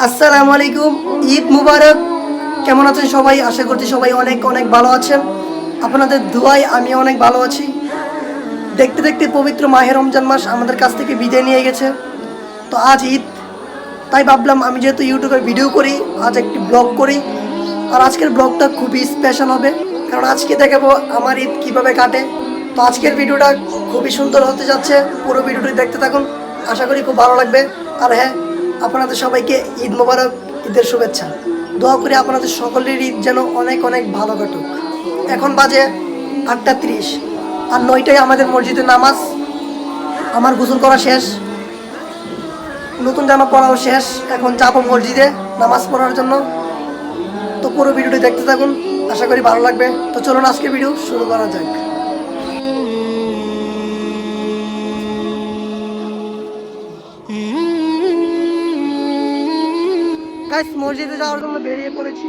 আসসালামু আলাইকুম, ঈদ মুবারক। কেমন আছেন সবাই? আশা করছি সবাই অনেক অনেক ভালো আছেন। আপনাদের দুয়ায় আমি অনেক ভালো আছি। দেখতে দেখতে পবিত্র মাহের রমজান মাস আমাদের কাছ থেকে বিদায় নিয়ে গেছে। তো আজ ঈদ, তাই ভাবলাম আমি যেহেতু ইউটিউবে ভিডিও করি, আজ একটি ব্লগ করি। আর আজকের ব্লগটা খুবই স্পেশাল হবে। কারণ আজকে দেখাবো আমার ঈদ কীভাবে কাটে। তো আজকের ভিডিওটা খুবই সুন্দর হতে যাচ্ছে। পুরো ভিডিওটি দেখতে থাকুন। আশা করি খুব ভালো লাগবে। আর হ্যাঁ আপনাদের সবাইকে ঈদ মোবারক, ঈদের শুভেচ্ছা। দোয়া করি আপনাদের সকলের ঈদ যেন অনেক অনেক ভালো কাটুক। এখন বাজে আটটা ত্রিশ। আর নয়টায় আমাদের মসজিদে নামাজ। আমার গোসল করা শেষ। নতুন জামা পরাও শেষ। এখন যাব মসজিদে নামাজ পড়ার জন্য। তো পুরো ভিডিওটি দেখতে থাকুন। আশা করি ভালো লাগবে। তো চলুন আজকে ভিডিও শুরু করা যাক। গাইস মসজিদে যাওয়ার জন্য বেরিয়ে পড়েছি।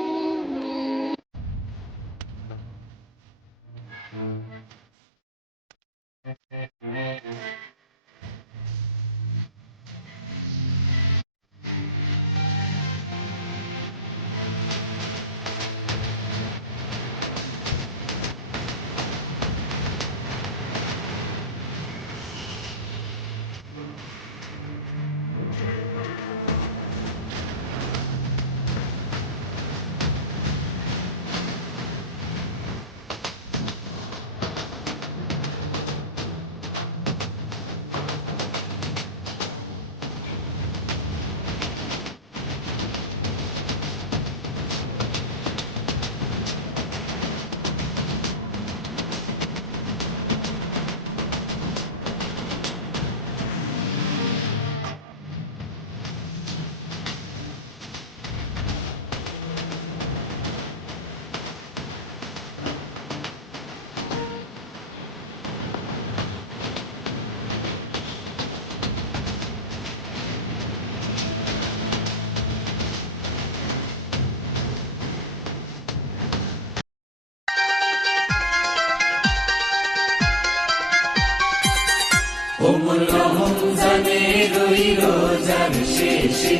ওমর রমজানে রই রোজার শেষে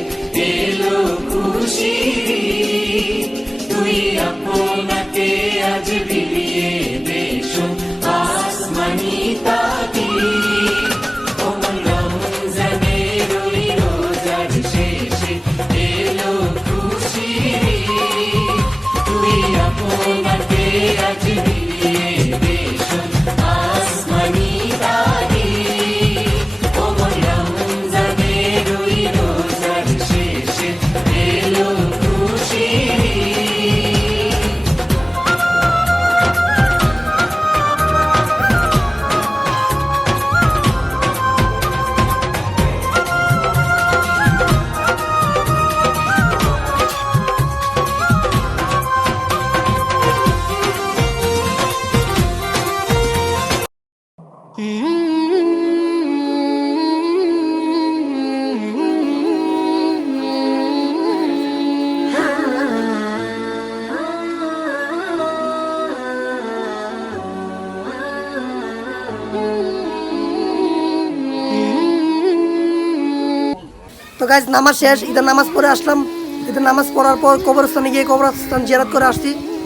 এলো খুশি তো গাইজ নামাজ শেষ, ঈদের নামাজ পড়ে আসলাম। ঈদের নামাজ পড়ার পর কবরস্থানে গিয়ে কবরস্থান জিয়ারত করে আসছি।